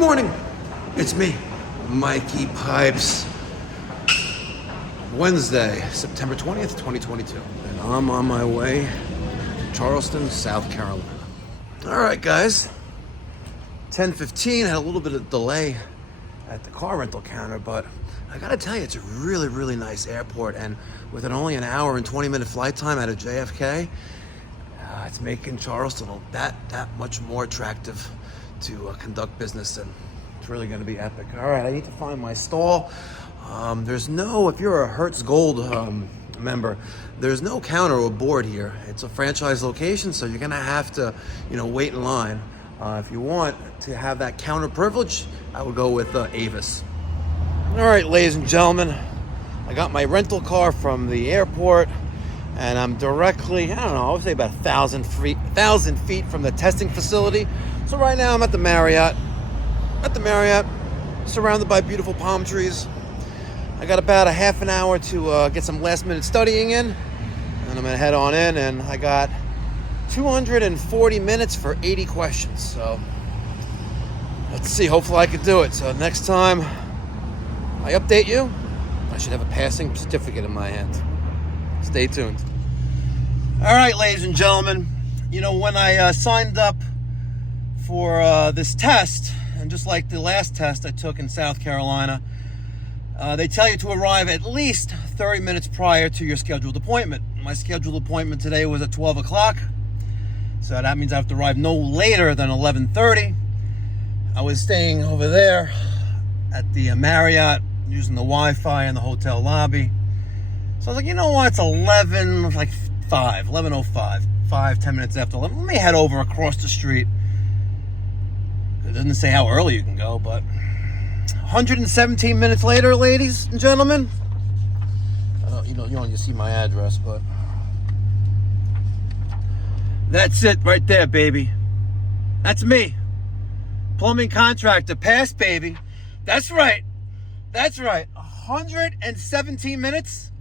morning. It's me, Mikey Pipes. Wednesday, September 20th, 2022. And I'm on my way to Charleston, South Carolina. All right, guys. 10:15, had a little bit of delay at the car rental counter, but I gotta tell you, it's a really, really nice airport. And with only an hour and 20-minute flight time out of JFK, it's making Charleston that much more attractive to conduct business, and it's really going to be epic. All right, I need to find my stall. If you're a Hertz Gold member, there's no counter or board here. It's a franchise location, so you're going to have to, wait in line. If you want to have that counter privilege, I would go with Avis. All right, ladies and gentlemen, I got my rental car from the airport, and I'm directly, I would say about 1,000 feet from the testing facility. So right now I'm at the Marriott, surrounded by beautiful palm trees. I got about a half an hour to get some last minute studying in, and I'm gonna head on in, and I got 240 minutes for 80 questions. So let's see, hopefully I could do it. So next time I update you, I should have a passing certificate in my hand. Stay tuned. All right, ladies and gentlemen, when I signed up for this test, and just like the last test I took in South Carolina, they tell you to arrive at least 30 minutes prior to your scheduled appointment. My scheduled appointment today was at 12 o'clock, so that means I have to arrive no later than 11:30. I was staying over there at the Marriott, using the Wi-Fi in the hotel lobby. So I was like, it's 11:05, 10 minutes after 11. Let me head over across the street. It doesn't say how early you can go, but 117 minutes later, ladies and gentlemen. You don't see my address, but that's it right there, baby. That's me. Plumbing contractor, pass, baby. That's right. 117 minutes.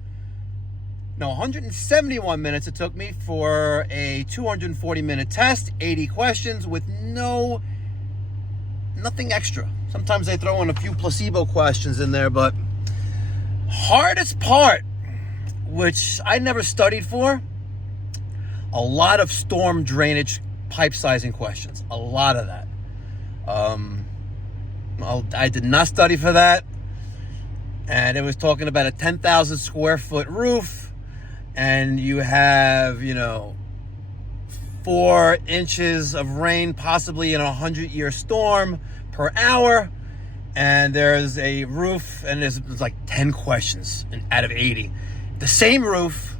No, 171 minutes it took me for a 240-minute test, 80 questions with nothing extra. Sometimes they throw in a few placebo questions in there, but hardest part, which I never studied for, a lot of storm drainage pipe sizing questions. A lot of that. I did not study for that. And it was talking about a 10,000 square foot roof, and you have, 4 inches of rain possibly in a 100-year storm per hour, and there's a roof, and there's like 10 questions out of 80. The same roof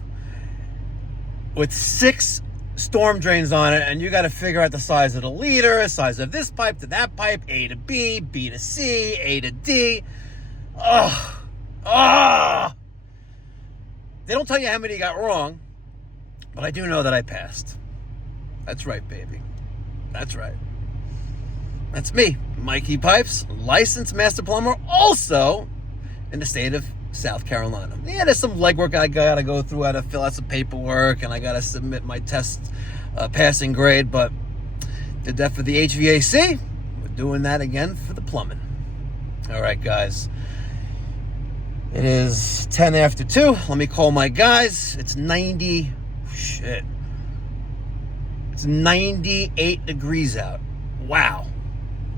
with 6 storm drains on it, and you got to figure out the size of the leader, size of this pipe to that pipe, A to B, B to C, A to D. They don't tell you how many you got wrong, but I do know that I passed. That's right, baby. That's right. That's me, Mikey Pipes, licensed master plumber, also in the state of South Carolina. Yeah, there's some legwork I gotta go through. I gotta fill out some paperwork, and I gotta submit my test passing grade, but did that for the HVAC. We're doing that again for the plumbing. All right, guys. It is 10 after 2. Let me call my guys. It's 98 degrees out. Wow.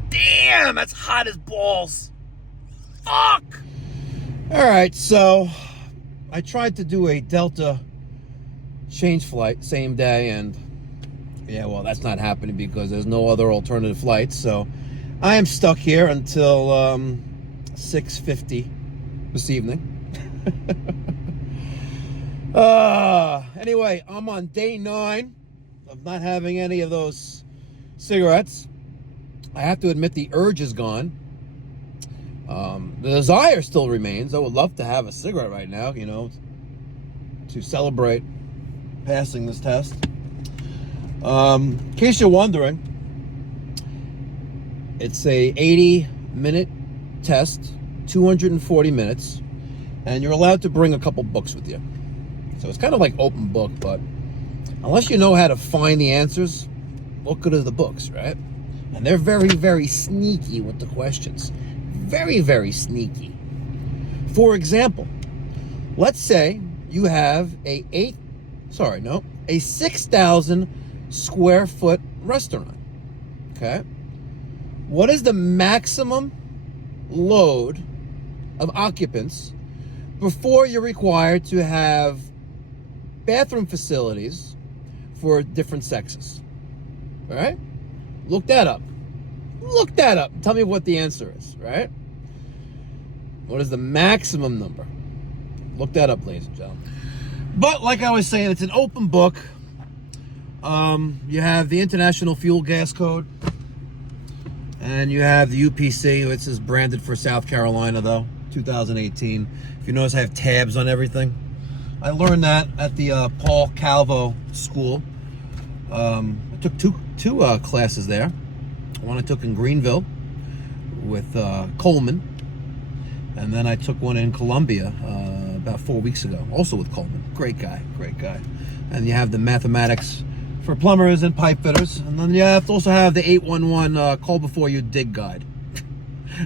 Damn, that's hot as balls. Fuck. All right, so I tried to do a Delta change flight same day, and that's not happening because there's no other alternative flights. So I am stuck here until 6:50 this evening. Anyway, I'm on day 9 of not having any of those cigarettes. I have to admit the urge is gone. The desire still remains. I would love to have a cigarette right now, to celebrate passing this test. In case you're wondering, it's a 80-minute test, 240 minutes, and you're allowed to bring a couple books with you. So it's kind of like open book, but unless you know how to find the answers, what good are the books, right? And they're very, very sneaky with the questions. Very, very sneaky. For example, let's say you have a 6,000 square foot restaurant. Okay. What is the maximum load of occupants before you're required to have bathroom facilities for different sexes? All right? Look that up. Look that up. Tell me what the answer is, right? What is the maximum number? Look that up, ladies and gentlemen. But like I was saying, it's an open book. You have the International Fuel Gas Code. And you have the UPC, which is branded for South Carolina, though, 2018. If you notice, I have tabs on everything. I learned that at the Paul Calvo School. I took two classes there. One I took in Greenville with Coleman. And then I took one in Columbia about 4 weeks ago, also with Coleman. Great guy, great guy. And you have the mathematics for plumbers and pipe fitters. And then you have to also have the 811 call before you dig guide,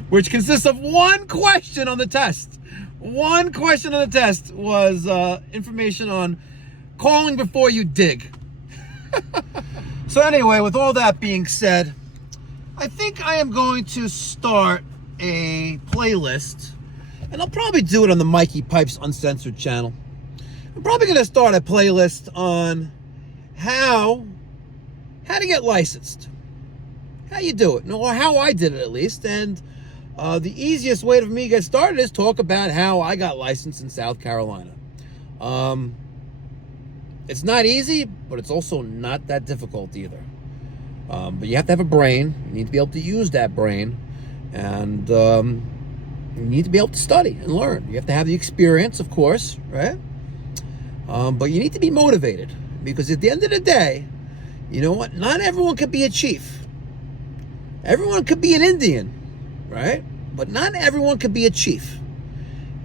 which consists of one question on the test. One question on the test was information on calling before you dig. So anyway, with all that being said, I think I am going to start a playlist, and I'll probably do it on the Mikey Pipes Uncensored channel. I'm probably going to start a playlist on how to get licensed, how you do it, or how I did it at least. And the easiest way for me to get started is talk about how I got licensed in South Carolina. It's not easy, but it's also not that difficult either. But you have to have a brain. You need to be able to use that brain, and you need to be able to study and learn. You have to have the experience, of course, right? But you need to be motivated, because at the end of the day, you know what? Not everyone could be a chief. Everyone could be an Indian, right? But not everyone could be a chief.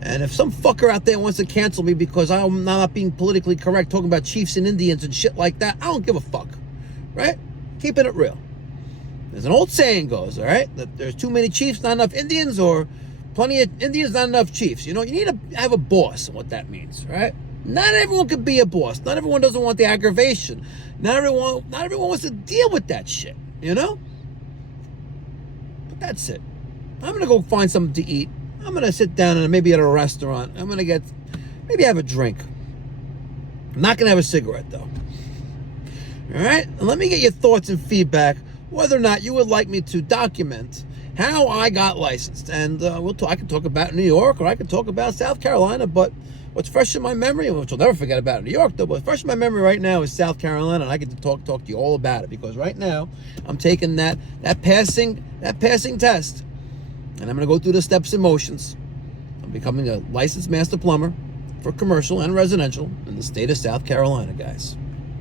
And if some fucker out there wants to cancel me because I'm not being politically correct, talking about chiefs and Indians and shit like that, I don't give a fuck, right? Keeping it real. There's an old saying goes, all right, that there's too many chiefs, not enough Indians, or plenty of Indians, not enough chiefs. You know, you need to have a boss, and what that means, right? Not everyone could be a boss. Not everyone doesn't want the aggravation. Not everyone wants to deal with that shit, you know? But that's it. I'm going to go find something to eat. I'm going to sit down and maybe at a restaurant. I'm going to maybe have a drink. I'm not going to have a cigarette, though. All right? And let me get your thoughts and feedback, whether or not you would like me to document how I got licensed. And I can talk about New York, or I can talk about South Carolina, but what's fresh in my memory, which I'll never forget about New York, though, but fresh in my memory right now is South Carolina, and I get to talk to you all about it, because right now I'm taking that passing test, and I'm going to go through the steps and motions. I'm becoming a licensed master plumber for commercial and residential in the state of South Carolina, guys.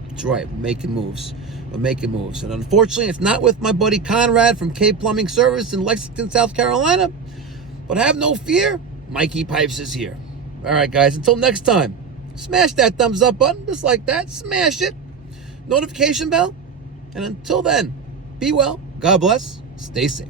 That's right, we're making moves. We're making moves. And unfortunately, it's not with my buddy Conrad from K Plumbing Service in Lexington, South Carolina. But have no fear, Mikey Pipes is here. All right, guys, until next time, smash that thumbs up button, just like that. Smash it. Notification bell. And until then, be well, God bless, stay safe.